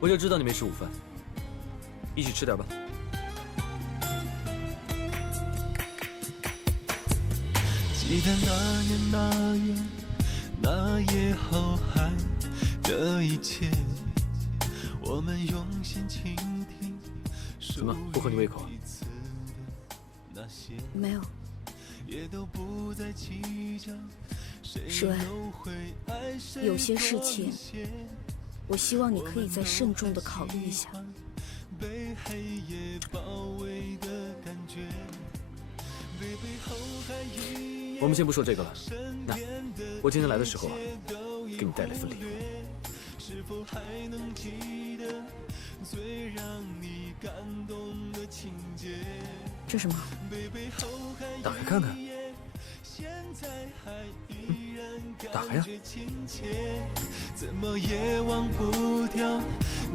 我就知道你没吃午饭，一起吃点吧。记得那年那月那夜后海的一切，我们用心倾听。怎么不合你胃口啊？没有。世外，有些事情，我希望你可以再慎重地考虑一下。我们先不说这个了。那我今天来的时候啊，给你带了份礼物。这什么？打开看看。打开呀。怎么也忘不掉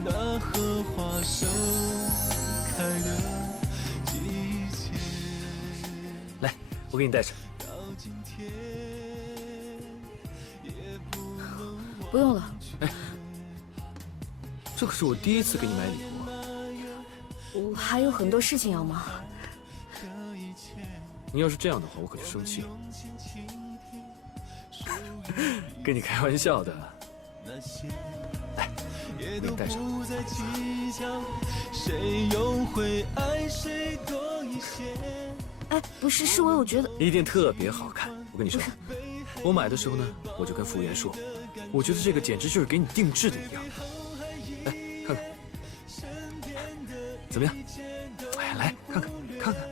那荷花盛开的季节。来，我给你带上。不用了。哎，这可是我第一次给你买礼物啊。我还有很多事情要忙。你要是这样的话，我可就生气了。跟你开玩笑的。来，我给你带上。哎，不是，是我觉得一定特别好看。我跟你说，我买的时候呢，我就跟服务员说，我觉得这个简直就是给你定制的一样。来，看看，怎么样？哎，来看看，看看。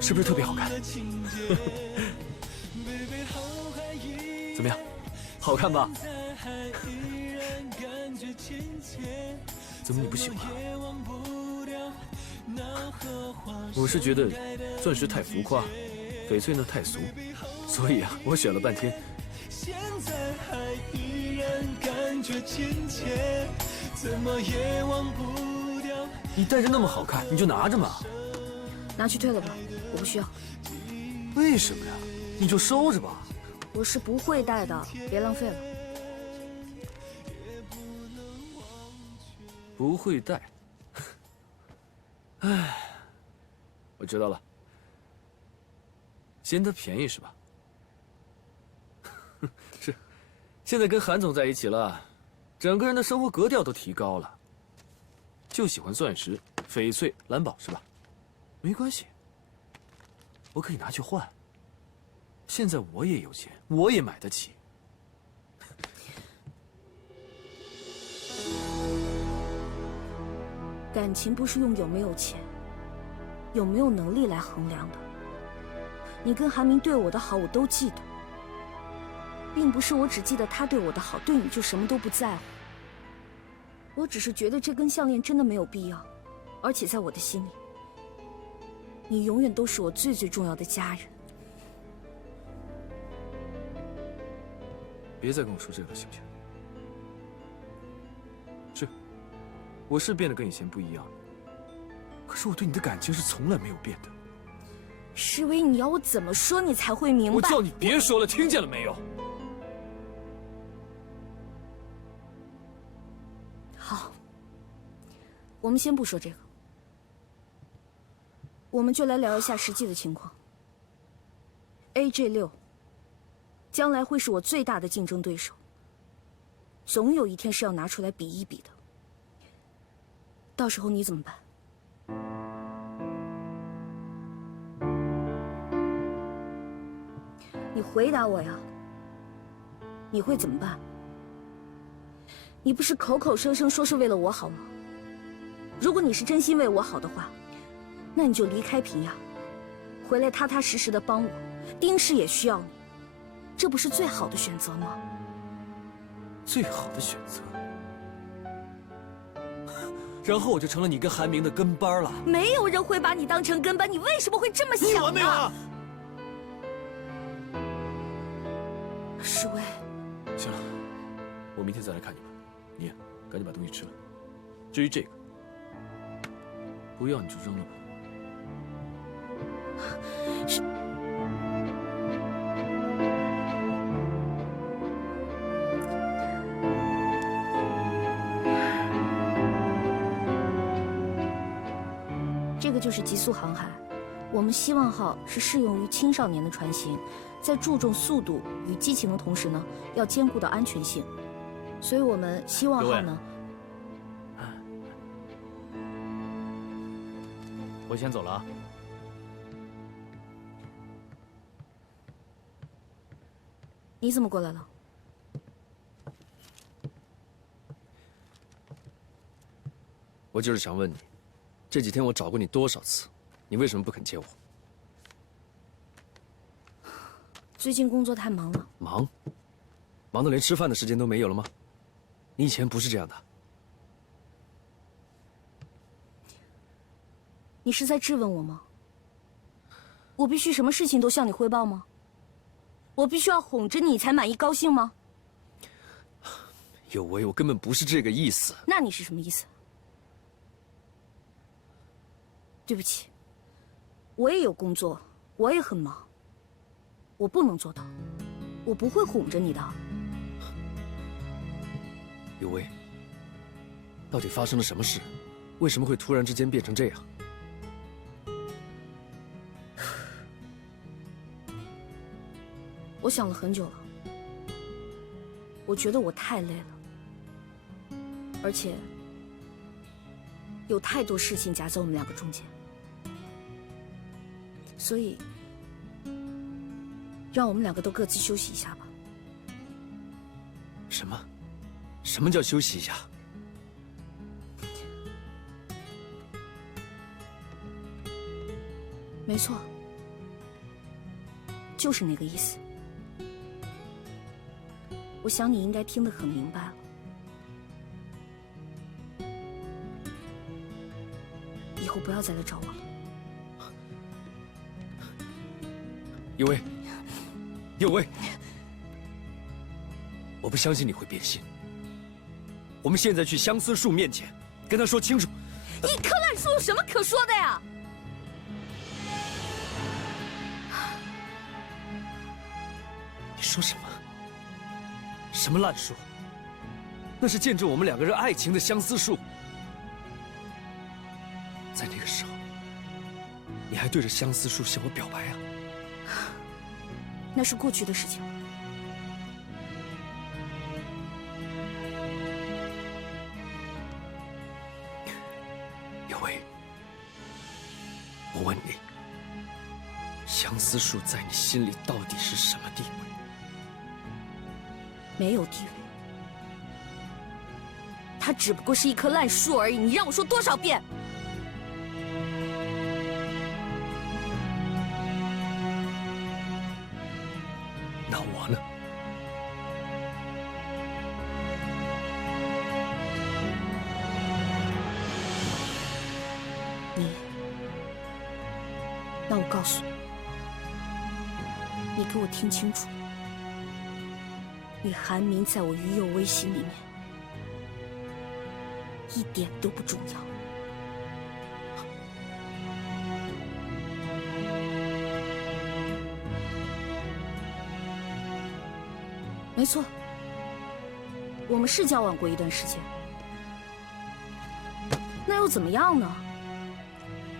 是不是特别好看？怎么样？好看吧？怎么你不喜欢啊？我是觉得钻石太浮夸，翡翠呢太俗，所以啊，我选了半天。现在还依然感觉亲切，怎么也忘不掉。你戴着那么好看，你就拿着嘛。拿去退了吧，我不需要。为什么呀？你就收着吧。我是不会戴的，别浪费了。不会戴。唉，我知道了。嫌它便宜是吧？是，现在跟韩总在一起了，整个人的生活格调都提高了。就喜欢钻石、翡翠、蓝宝是吧？没关系，我可以拿去换。现在我也有钱，我也买得起。感情不是用有没有钱、有没有能力来衡量的。你跟韩明对我的好，我都记得，并不是我只记得他对我的好，对你就什么都不在乎。我只是觉得这根项链真的没有必要，而且在我的心里，你永远都是我最最重要的家人。别再跟我说这个了，行不行？是，我是变得跟以前不一样，可是我对你的感情是从来没有变的。诗薇，你要我怎么说你才会明白？我叫你别说了，听见了没有？好，我们先不说这个，我们就来聊一下实际的情况。AJ6将来会是我最大的竞争对手，总有一天是要拿出来比一比的。到时候你怎么办？你回答我呀！你会怎么办？你不是口口声声说是为了我好吗？如果你是真心为我好的话，那你就离开平亚，回来踏踏实实的帮我。丁氏也需要你，这不是最好的选择吗？最好的选择。然后我就成了你跟韩明的跟班了。没有人会把你当成跟班，你为什么会这么想呢？你完没完？诗薇，行了，我明天再来看你吧。你呀，赶紧把东西吃了。至于这个，不要你就扔了吧。是。就是极速航海。我们希望号是适用于青少年的船型，在注重速度与激情的同时呢，要兼顾到安全性。所以我们希望号呢，我先走了啊。你怎么过来了？我就是想问你，这几天我找过你多少次，你为什么不肯接我？最近工作太忙了。忙？忙得连吃饭的时间都没有了吗？你以前不是这样的。你是在质问我吗？我必须什么事情都向你汇报吗？我必须要哄着你才满意高兴吗？有为，我根本不是这个意思。那你是什么意思？对不起，我也有工作，我也很忙，我不能做到，我不会哄着你的。有为，到底发生了什么事？为什么会突然之间变成这样？我想了很久了，我觉得我太累了，而且有太多事情夹在我们两个中间，所以让我们两个都各自休息一下吧。什么？什么叫休息一下？没错，就是那个意思。我想你应该听得很明白了。以后不要再来找我了。有为，有为，我不相信你会变心。我们现在去相思树面前，跟他说清楚。一棵烂树有什么可说的呀？你说什么？什么烂树？那是见证我们两个人爱情的相思树。在那个时候，你还对着相思树向我表白啊？那是过去的事情了。有为，我问你，相思树在你心里到底是什么地位？没有地位，它只不过是一棵烂树而已。你让我说多少遍？那我呢？那我告诉你，你给我听清楚，你韩明在我于右微心里面一点都不重要。没错，我们是交往过一段时间，那又怎么样呢？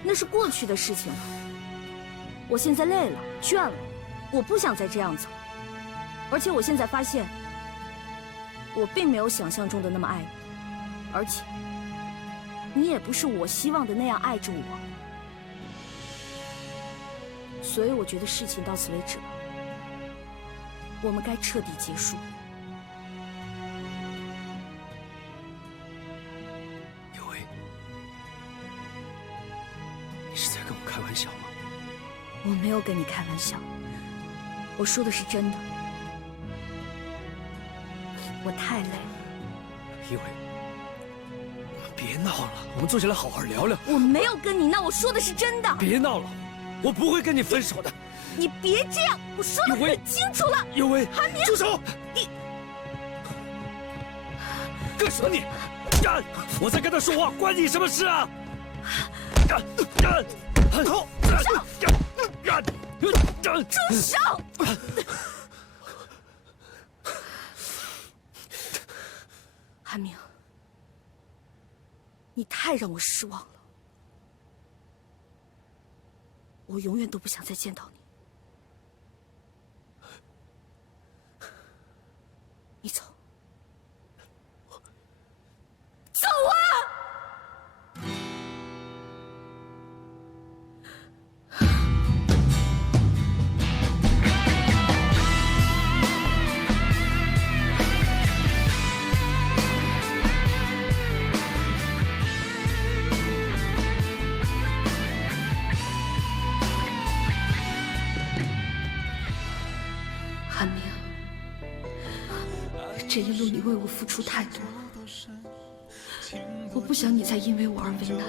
那是过去的事情了。我现在累了，倦了，我不想再这样子了。而且我现在发现，我并没有想象中的那么爱你，而且你也不是我希望的那样爱着我。所以我觉得事情到此为止了，我们该彻底结束。有为，你是在跟我开玩笑吗？我没有跟你开玩笑，我说的是真的。我太累了。有为，我们别闹了，我们坐下来好好聊聊。我没有跟你闹，我说的是真的。别闹了，我不会跟你分手的。你别这样，我说的很清楚了。有为，韩明，住手！你干什么你？我在跟他说话，关你什么事啊？住手！韩明，你太让我失望了。我永远都不想再见到你。你走，走啊！韩明，这一路你为我付出太多了，我不想你再因为我而为难了。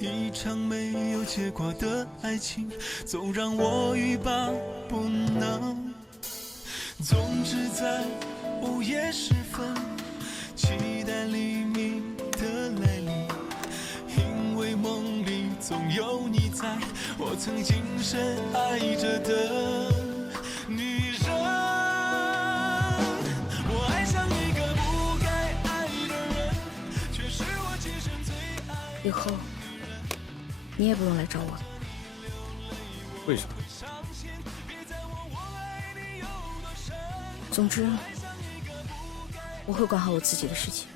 一场没有结果的爱情，总让我欲罢不能。总是在午夜时分，期待黎明的来临，因为梦里总有你在，我曾经深爱着的女人。我爱上一个不该爱的人，却是我今生最爱。以后你也不用来找我了。为什么？总之，我会管好我自己的事情，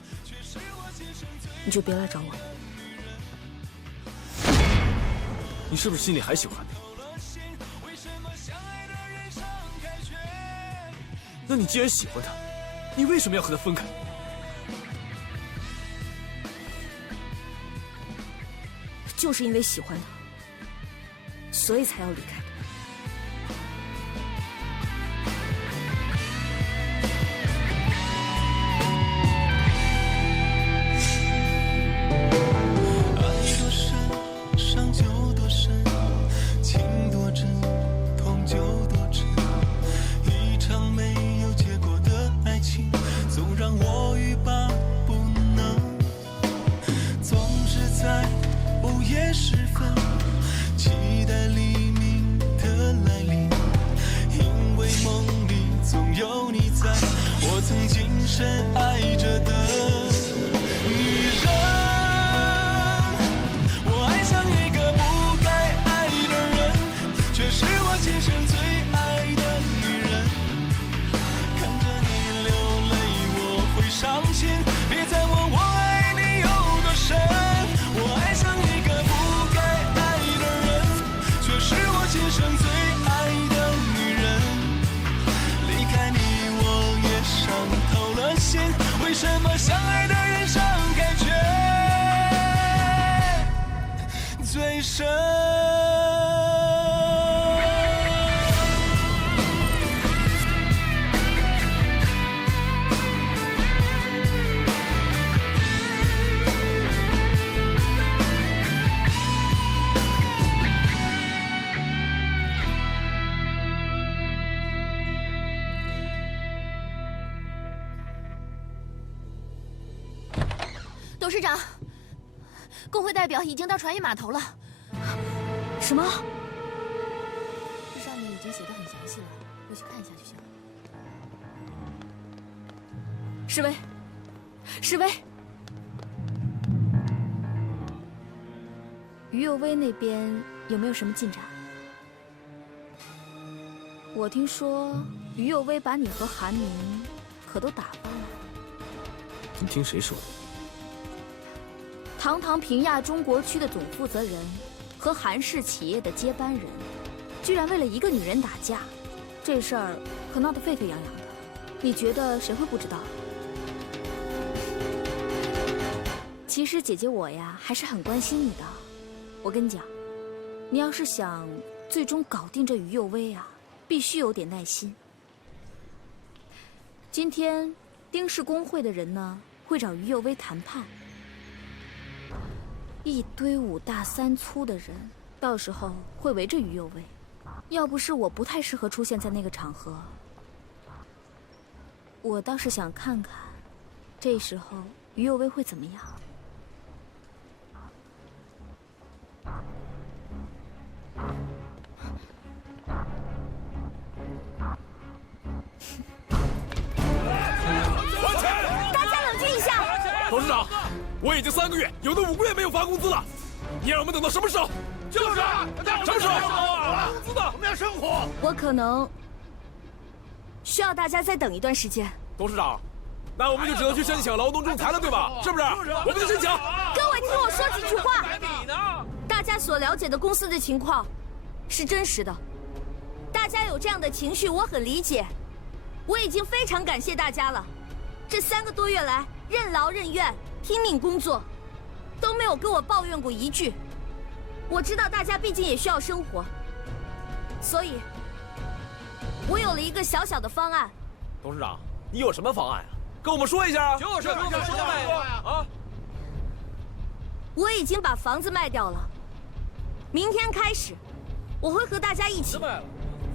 你就别来找我了。你是不是心里还喜欢他？那你既然喜欢他，你为什么要和他分开？就是因为喜欢他，所以才要离开他。为什么相爱的人伤感觉最深？董事长，工会代表已经到船运码头了。什么？这上面已经写得很详细了，我去看一下就行了。侍卫，侍卫，于有薇那边有没有什么进展？我听说于有薇把你和韩明可都打发了。你听谁说的？堂堂平亚中国区的总负责人和韩氏企业的接班人，居然为了一个女人打架，这事儿可闹得沸沸扬扬的。你觉得谁会不知道？其实姐姐我呀，还是很关心你的。我跟你讲，你要是想最终搞定这于有薇啊，必须有点耐心。今天丁氏工会的人呢，会找于有薇谈判。一堆5大3粗的人，到时候会围着于有薇。要不是我不太适合出现在那个场合，我倒是想看看，这时候于有薇会怎么样。大家冷静一下。董事长，我已经3个月，有的5个月没有发工资了，你让我们等到什么时候？就是，什么时候？工资呢？我们要生活。我可能需要大家再等一段时间。董事长，那我们就只能去申请劳动仲裁了，对吧？是不是？我们就申请。各位听我说几句话。大家所了解的公司的情况是真实的，大家有这样的情绪，我很理解。我已经非常感谢大家了。这3个多月来，任劳任怨，拼命工作，都没有跟我抱怨过一句。我知道大家毕竟也需要生活，所以，我有了一个小小的方案。董事长，你有什么方案啊？跟我们说一下啊！就是说呀！啊！我已经把房子卖掉了，明天开始，我会和大家一起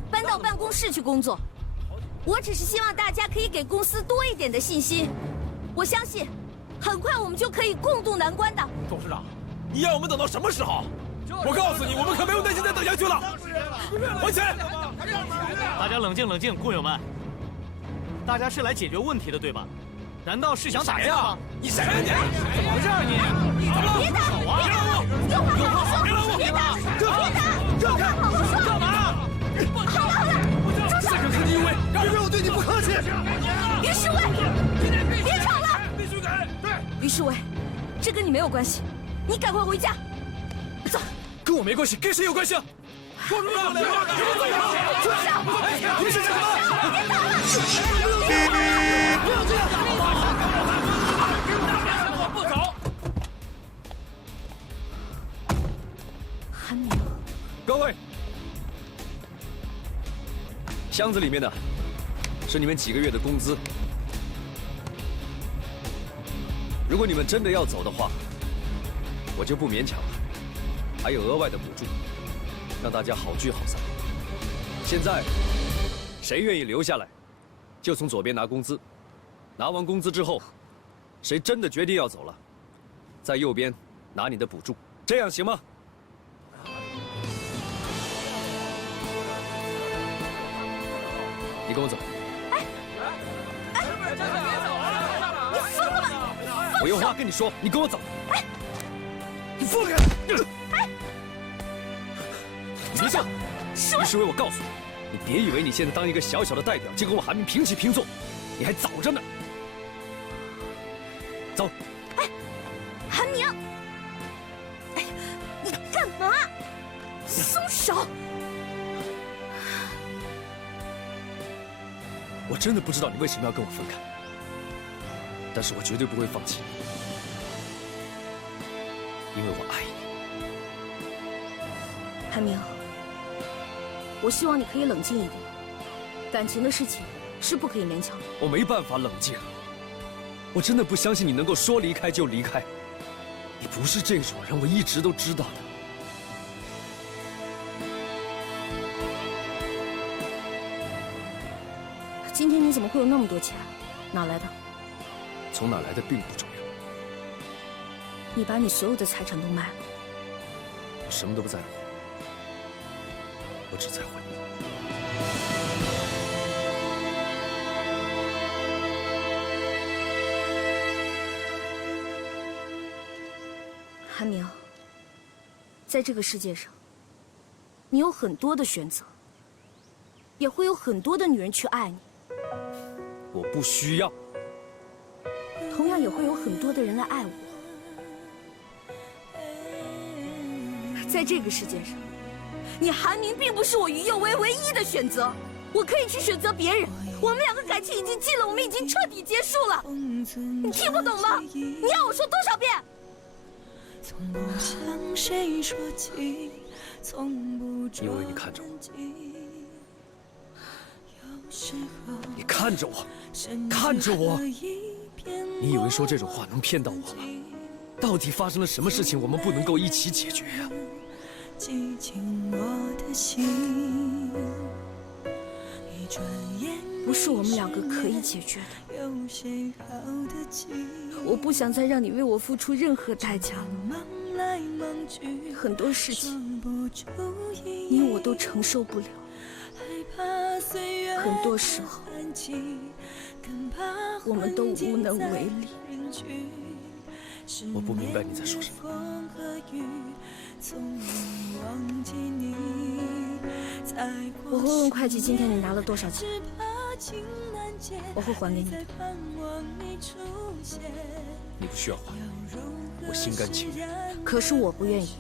搬到办公室去工作。我只是希望大家可以给公司多一点的信心。我相信，很快我们就可以共度难关的。董事长，你要我们等到什么时候？我告诉你，我们可没有耐心再等下去了。还钱！大家冷静冷静，工友们，大家是来解决问题的，对吧？难道是想打架吗？你谁呀你？怎么回事啊你？怎么了？别打！别打！有话好好说！别拦我！别打！别打！有话好好说！干嘛？好了，住手！再敢和你一位，别让我对你不客气！于世伟，别吵了！必须给！对。于世伟，这跟你没有关系，你赶快回家。走。跟我没关系，跟谁有关系啊？说出来！住手！你们是什么？别打了！不要这样！不走！韩明，各位，箱子里面的是你们几个月的工资。如果你们真的要走的话，我就不勉强了。还有额外的补助，让大家好聚好散。现在，谁愿意留下来，就从左边拿工资。拿完工资之后，谁真的决定要走了，在右边拿你的补助，这样行吗？你跟我走。你疯了吗？我有话跟你说，你跟我走。你放开！你别笑。于世伟，我告诉你，你别以为你现在当一个小小的代表就跟我韩明平起平坐，你还早着呢。走。哎，韩明，哎，你干嘛？松手！我真的不知道你为什么要跟我分开，但是我绝对不会放弃，因为我爱你。韩明，我希望你可以冷静一点，感情的事情是不可以勉强的。我没办法冷静，我真的不相信你能够说离开就离开，你不是这种人，我一直都知道的。今天你怎么会有那么多钱？哪来的？从哪来的并不重要，你把你所有的财产都卖了。我什么都不在乎，我只在乎你。韩明，在这个世界上，你有很多的选择，也会有很多的女人去爱你。我不需要。同样也会有很多的人来爱我。在这个世界上，你韩明并不是我于幼薇唯一的选择，我可以去选择别人。我们两个感情已经尽了，我们已经彻底结束了。你听不懂吗？你要我说多少遍？因为你看着我，你看着我，看着我，你以为说这种话能骗到我吗？到底发生了什么事情，我们不能够一起解决呀？不是我们两个可以解决的。我不想再让你为我付出任何代价了。很多事情，你我都承受不了。很多时候，我们都无能为力。我不明白你在说什么。我会问会计今天你拿了多少钱，我会还给你的。你不需要还，我心甘情愿。可是我不愿意，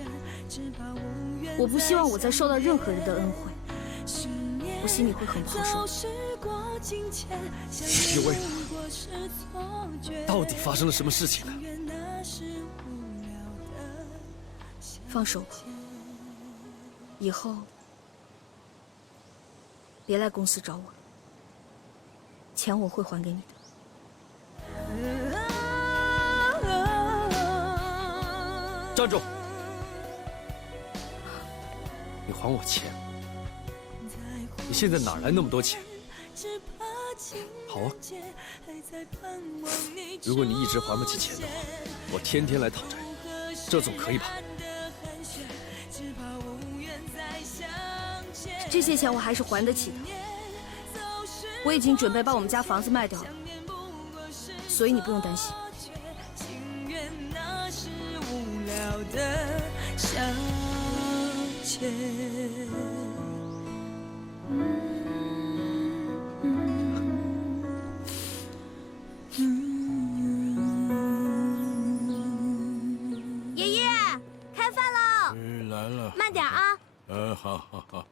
我不希望我再受到任何人的恩惠，我心里会很不好受。有为，到底发生了什么事情呢？放手吧，以后别来公司找我了，钱我会还给你的。站住！你还我钱？你现在哪来那么多钱？好啊，如果你一直还不起钱的话，我天天来讨债，这总可以吧？这些钱我还是还得起的，我已经准备把我们家房子卖掉了，所以你不用担心。爷爷，开饭喽！来了，慢点啊！好。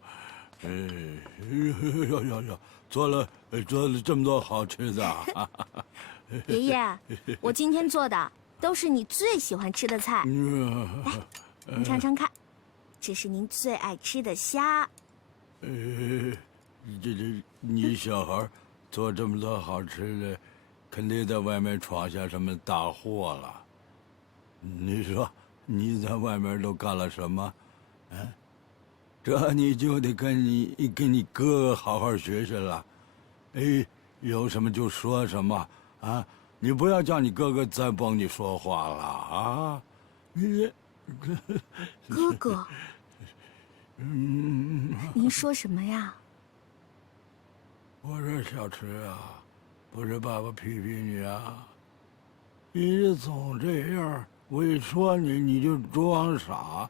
哟，做了这么多好吃的啊！爷爷，我今天做的都是你最喜欢吃的菜，您尝尝看，这是您最爱吃的虾。你小孩做这么多好吃的，肯定在外面闯下什么大祸了。你说你在外面都干了什么？这你就得跟你哥哥好好学学了。有什么就说什么啊！你不要叫你哥哥再帮你说话了啊！哥哥，您说什么呀？我说小池啊，不是爸爸批评你啊，你总这样，我一说你就装傻，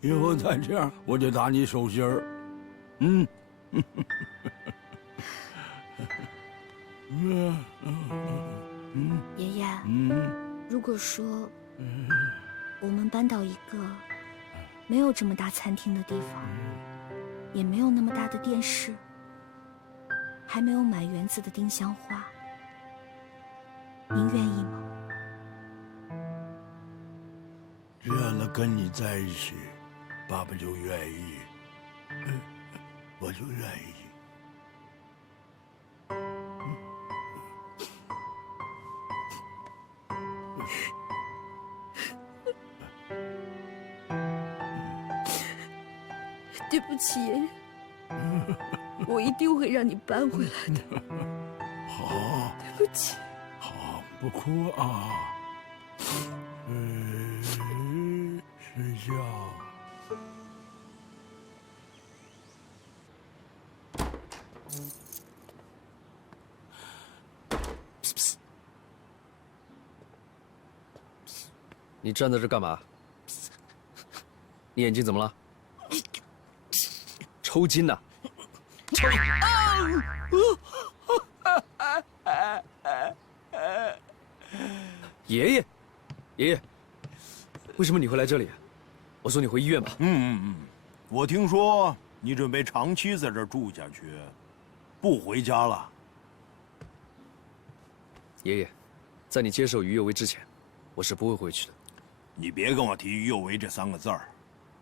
以后再这样我就打你手心儿。爷爷，如果说我们搬到一个没有这么大餐厅的地方，也没有那么大的电视，还没有满园子的丁香花，您愿意吗？只要能跟你在一起，爸爸就愿意，我就愿意。对不起，爷爷，我一定会让你搬回来的。好，对不起。好，不哭啊。睡觉。你站在这干嘛？你眼睛怎么了？抽筋呐！爷爷，爷爷，为什么你会来这里？我送你回医院吧。我听说你准备长期在这儿住下去，不回家了。爷爷，在你接受于有为之前，我是不会回去的。你别跟我提于有为这3个字儿，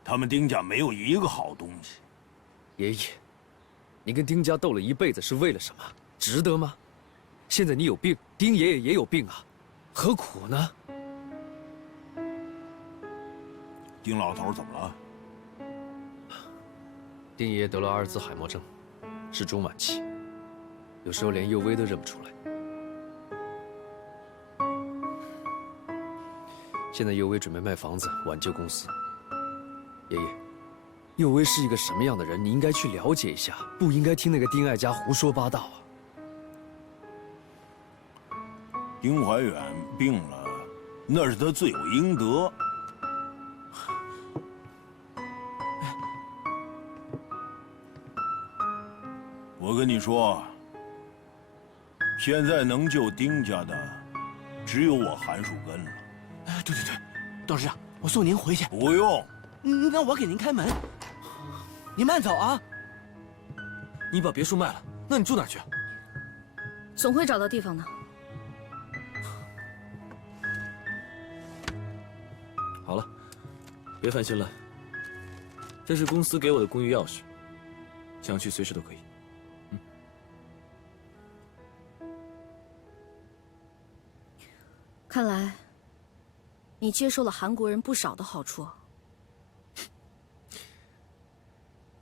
他们丁家没有一个好东西。爷爷，你跟丁家斗了一辈子是为了什么？值得吗？现在你有病，丁爷爷也有病啊，何苦呢？丁老头怎么了？丁爷爷得了阿尔兹海默症，是中晚期，有时候连幼薇都认不出来。现在幼薇准备卖房子挽救公司。爷爷，幼薇是一个什么样的人？你应该去了解一下，不应该听那个丁爱家胡说八道啊。丁怀远病了，那是他罪有应得。我跟你说，现在能救丁家的，只有我韩树根了。对，董事长，我送您回去。不用。那我给您开门。您慢走啊。你把别墅卖了，那你住哪去？总会找到地方的。好了，别烦心了。这是公司给我的公寓钥匙，想去随时都可以。看来，你接受了韩国人不少的好处。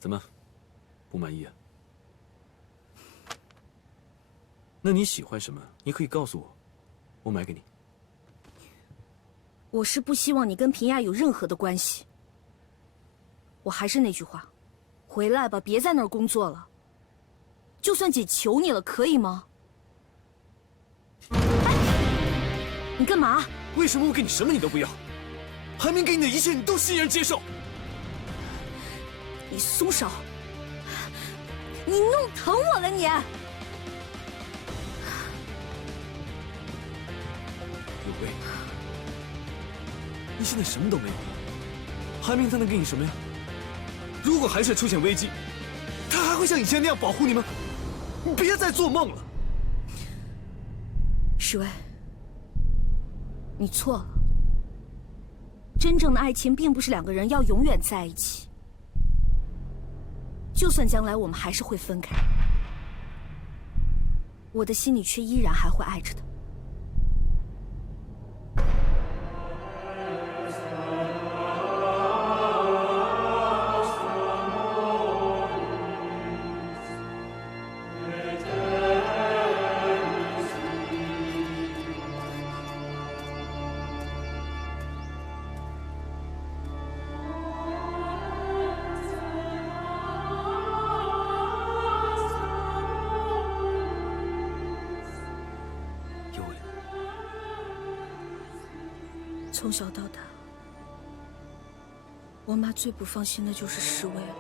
怎么，不满意啊？那你喜欢什么？你可以告诉我，我买给你。我是不希望你跟平亚有任何的关系。我还是那句话，回来吧，别在那儿工作了。就算姐求你了，可以吗？哎，你干嘛？为什么我给你什么你都不要？韩明给你的一切你都欣然接受？你松手！你弄疼我了，你！有为，你现在什么都没有，韩明他能给你什么呀？如果还是出现危机，他还会像以前那样保护你吗？你别再做梦了。世威，你错了。真正的爱情并不是两个人要永远在一起，就算将来我们还是会分开，我的心里却依然还会爱着他。从小到大，我妈最不放心的就是世威了。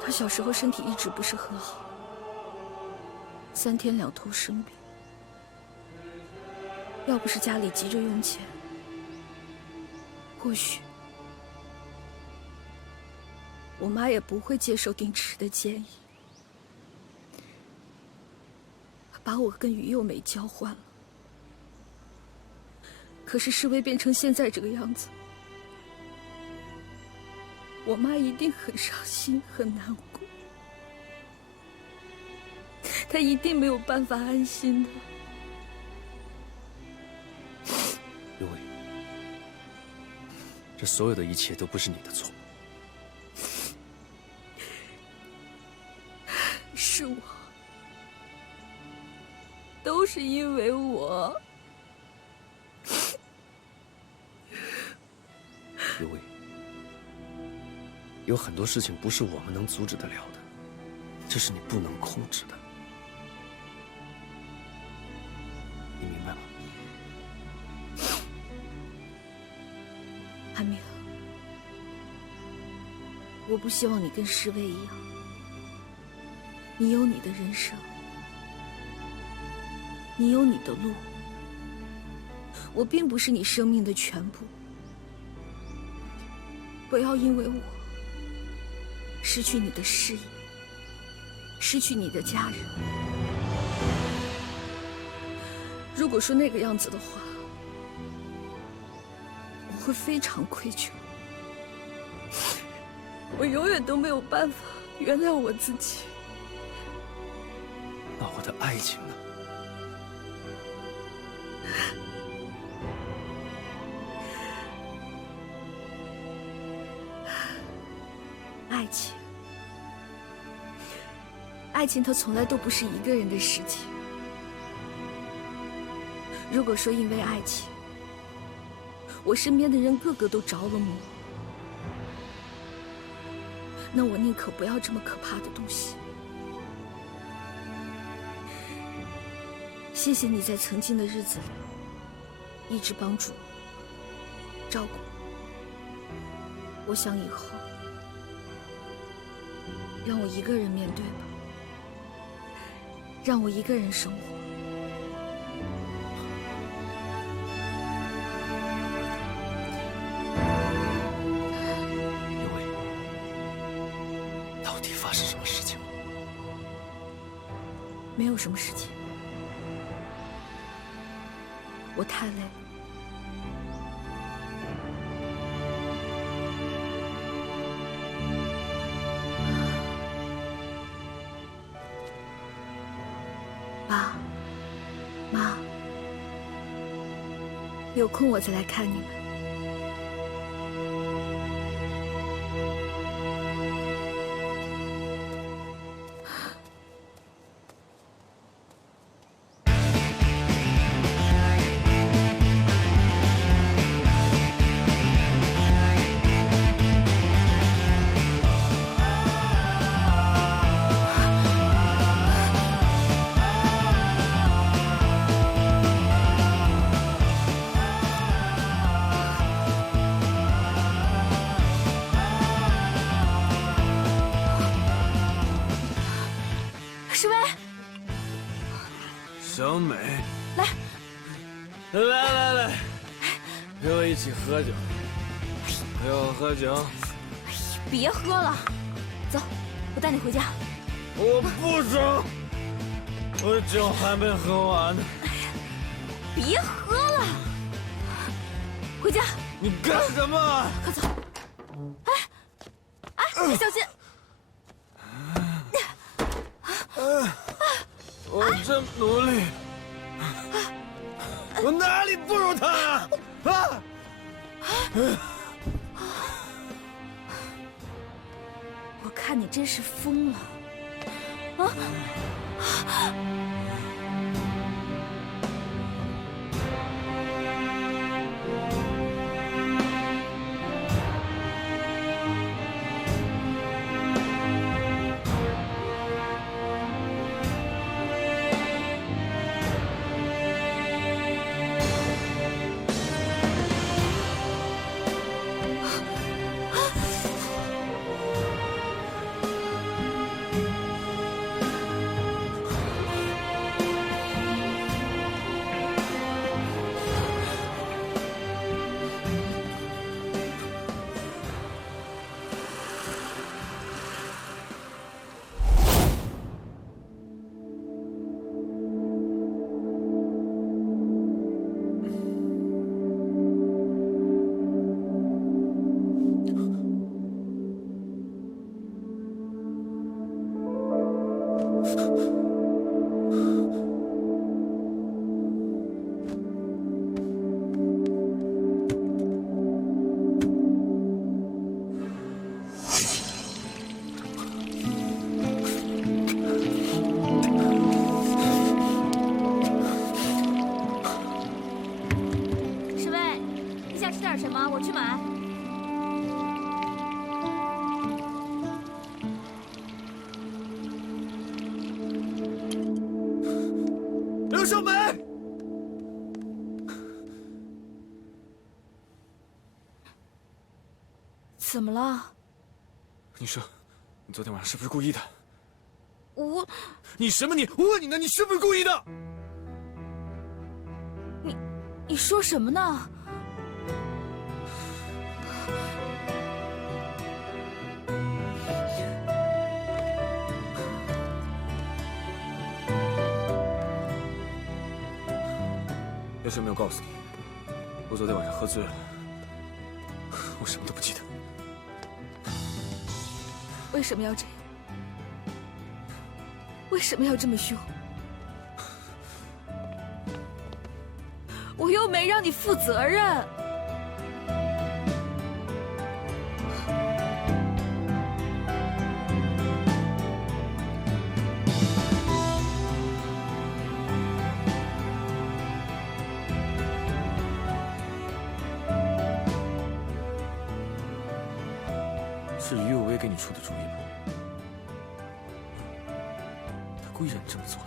她小时候身体一直不是很好，3天2头生病。要不是家里急着用钱，或许我妈也不会接受丁池的建议，把我跟于幼美交换了。可是世威变成现在这个样子，我妈一定很伤心很难过，她一定没有办法安心的。尤伟，这所有的一切都不是你的错，是我，都是因为我。尤伟，有很多事情不是我们能阻止得了的，这是你不能控制的，你明白吗？韩明，我不希望你跟世威一样，你有你的人生，你有你的路，我并不是你生命的全部。不要因为我失去你的事业，失去你的家人。如果说那个样子的话，我会非常愧疚，我永远都没有办法原谅我自己。那我的爱情呢？爱情它从来都不是一个人的事情。如果说因为爱情，我身边的人个个都着了魔，那我宁可不要这么可怕的东西。谢谢你在曾经的日子里一直帮助我、照顾我。我想以后让我一个人面对吧，让我一个人生活。叶薇，到底发生什么事情了？没有什么事情，我太累了。爸妈，有空我再来看你们。世薇，小美，来，来，陪我一起喝酒，陪我喝酒。别喝了，走，我带你回家。我不走，我酒还没喝完呢。别喝了，回家。你干什么？快走！哎，小心！我这么努力，我哪里不如他啊？我看你真是疯了！啊！世薇，你想吃点什么？我去买。刘小梅，怎么了？你说，你昨天晚上是不是故意的？你什么你？我问你呢，你是不是故意的？你说什么呢？要是没有告诉你，我昨天晚上喝醉了，我什么都不记得。为什么要这样？为什么要这么凶？我又没让你负责任。是于有为给你出的主意吗？他故意让你这么做的，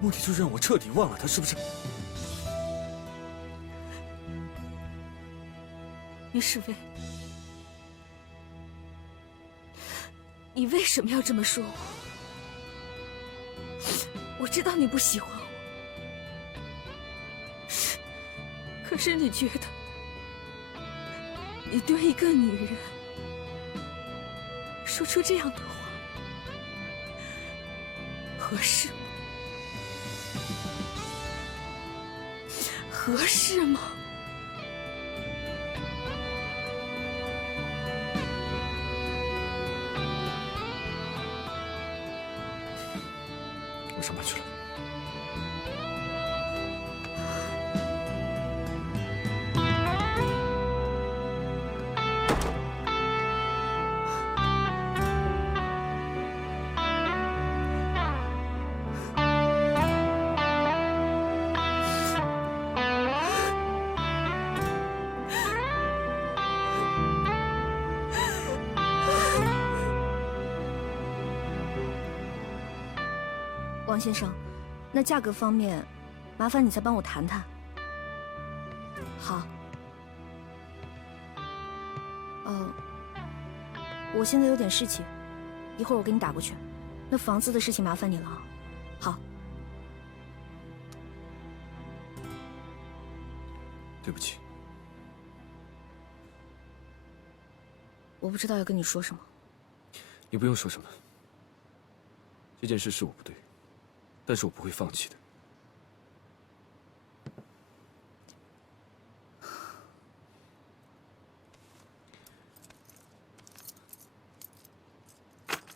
目的就是让我彻底忘了他，是不是？于世薇，你为什么要这么说我？我知道你不喜欢我，可是你觉得你对一个女人说出这样的话合适吗？合适吗？我上班去了。王先生，那价格方面，麻烦你再帮我谈谈。好。我现在有点事情，一会儿我给你打过去。那房子的事情麻烦你了啊。好。对不起。我不知道要跟你说什么。你不用说什么。这件事是我不对。但是我不会放弃的。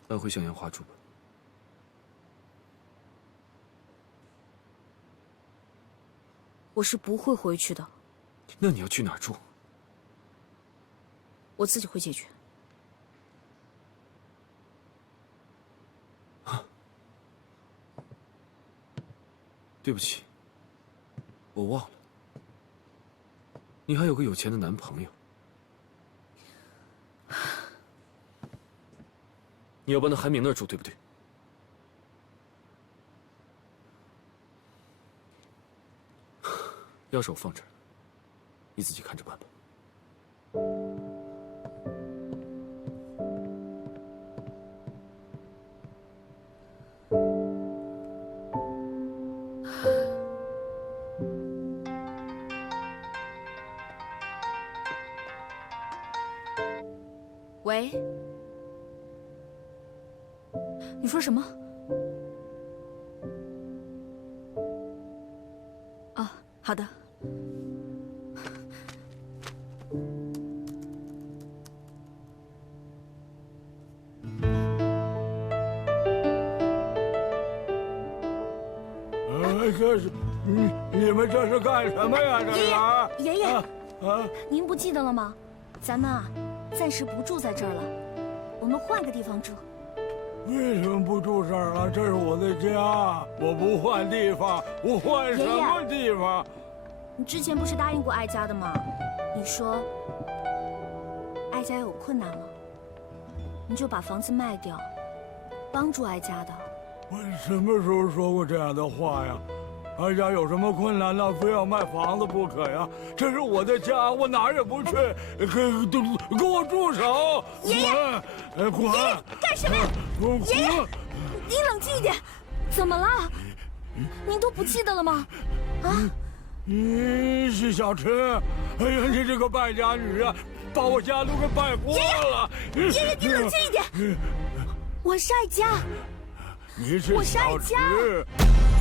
搬回向阳花住吧。我是不会回去的。那你要去哪儿住？我自己会解决。对不起，我忘了，你还有个有钱的男朋友。你要搬到韩明那儿住，对不对？钥匙我放这儿，你自己看着办吧。喂，你说什么？哦，好的。这是你们这是干什么呀？这是爷爷，您不记得了吗？咱们啊，暂时不住在这儿了，我们换个地方住。为什么不住这儿了？这是我的家，我不换地方，我换什么地方？你之前不是答应过哀家的吗？你说哀家有困难了，你就把房子卖掉，帮助哀家的。我什么时候说过这样的话呀？哀家有什么困难了，非要卖房子不可呀？这是我的家，我哪儿也不去，给我住手！爷爷，滚！爷爷干什么呀？爷爷，你冷静一点，怎么了？您都不记得了吗？啊？你是小陈？哎呀，你这个败家女啊，把我家都给败光了！爷爷，你冷静一点，我是哀家，你是我是哀小家。陈。